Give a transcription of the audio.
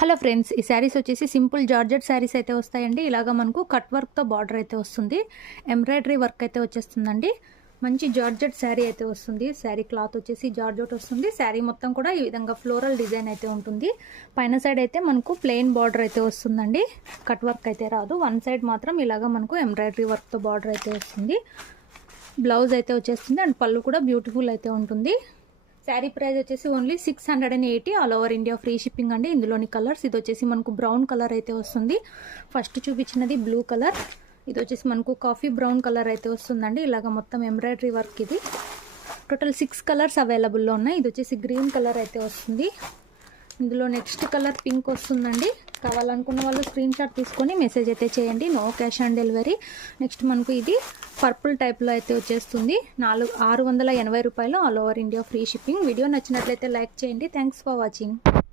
Hello friends, ఈ శారీస్ వచ్చేసి simple georgette saris అయితే వస్తాయండి. ఇలాగ మనకు కట్ వర్క్తో బార్డర్ అయితే వస్తుంది, ఎంబ్రాయిడరీ వర్క్ అయితే వచ్చేస్తుందండి. మంచి జార్జెట్ శారీ అయితే వస్తుంది. శారీ క్లాత్ వచ్చేసి జార్జెట్ వస్తుంది. శారీ మొత్తం కూడా ఈ విధంగా ఫ్లోరల్ డిజైన్ అయితే ఉంటుంది. పైన సైడ్ అయితే మనకు ప్లెయిన్ బార్డర్ అయితే వస్తుందండి, కట్ వర్క్ అయితే రాదు. వన్ సైడ్ మాత్రం ఇలాగ మనకు ఎంబ్రాయిడరీ వర్క్తో బార్డర్ అయితే వస్తుంది. బ్లౌజ్ అయితే వచ్చేస్తుంది అండ్ పళ్ళు కూడా బ్యూటిఫుల్ అయితే ఉంటుంది. శారీ ప్రైస్ వచ్చేసి only 680, all over India free shipping అండి. ఇందులోని కలర్స్, ఇది వచ్చేసి మనకు బ్రౌన్ కలర్ అయితే వస్తుంది. ఫస్ట్ చూపించినది బ్లూ కలర్, ఇది వచ్చేసి మనకు కాఫీ బ్రౌన్ కలర్ అయితే వస్తుందండి. ఇలాగ మొత్తం ఎంబ్రాయిడరీ వర్క్. ఇది టోటల్ 6 కలర్స్ అవైలబుల్లో ఉన్నాయి. ఇది వచ్చేసి గ్రీన్ కలర్ అయితే వస్తుంది. ఇందులో నెక్స్ట్ కలర్ పింక్ వస్తుందండి. కావాలనుకున్న వాళ్ళు స్క్రీన్ షాట్ తీసుకొని మెసేజ్ అయితే చేయండి, no cash on delivery. Next మనకు ఇది పర్పుల్ టైప్లో అయితే వచ్చేస్తుంది. 680 రూపాయలు, all over India free shipping. Video నచ్చినట్లయితే లైక్ చేయండి. Thanks for watching.